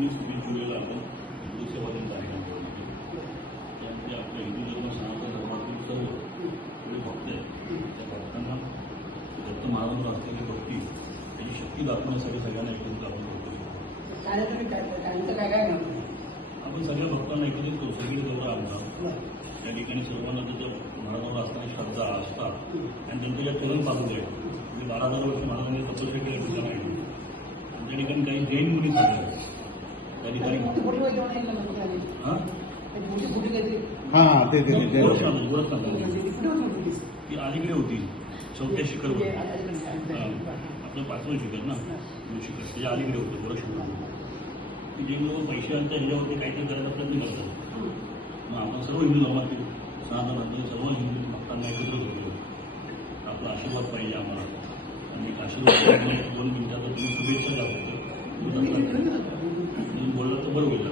19-20 जुलैला आपण हिंदू सेवा दिन कार्यक्रम करतो. त्यामध्ये आपल्या हिंदू धर्म सनातन धर्मातील सर्व जे भक्त आहेत त्या भक्तांना दत्त महाराजांवर असलेली भक्ती त्याची शक्ती दाखवण्यासाठी सगळ्यांना एकत्रित आपण करतो. आपण सगळ्या भक्तांना एकत्रित करू. सगळी जवळ आणतो त्या ठिकाणी सर्वांना त्याच्या महाराजांवर असणारी श्रद्धा आस्था आणि त्यांचं ज्या चलन चालू आहे म्हणजे 12,000 वर्ष महाराजांनी तपस्या केलं ठिकाण आहे. त्या ठिकाणी काही जैन मुली झाल्या त्या ठिकाणी ती अलीकडे होती 4थ्या शिखरवर आपलं 5वं शिखर ना शिखर त्याच्या अलीकडे होतं बरं शिखर की जे लोक पैशांच्या ह्याच्यावरती काहीतरी करायचा प्रयत्न करतात. मग आपण सर्व हिंदू धर्मातील सनातन सर्व हिंदू भक्तांना एकत्र होतो. आपला आशीर्वाद पाहिजे आम्हाला आणि आशीर्वाद 2 मिनिटात तुम्ही शुभेच्छा द्या. तुम्ही बोललं तर बरं होईल.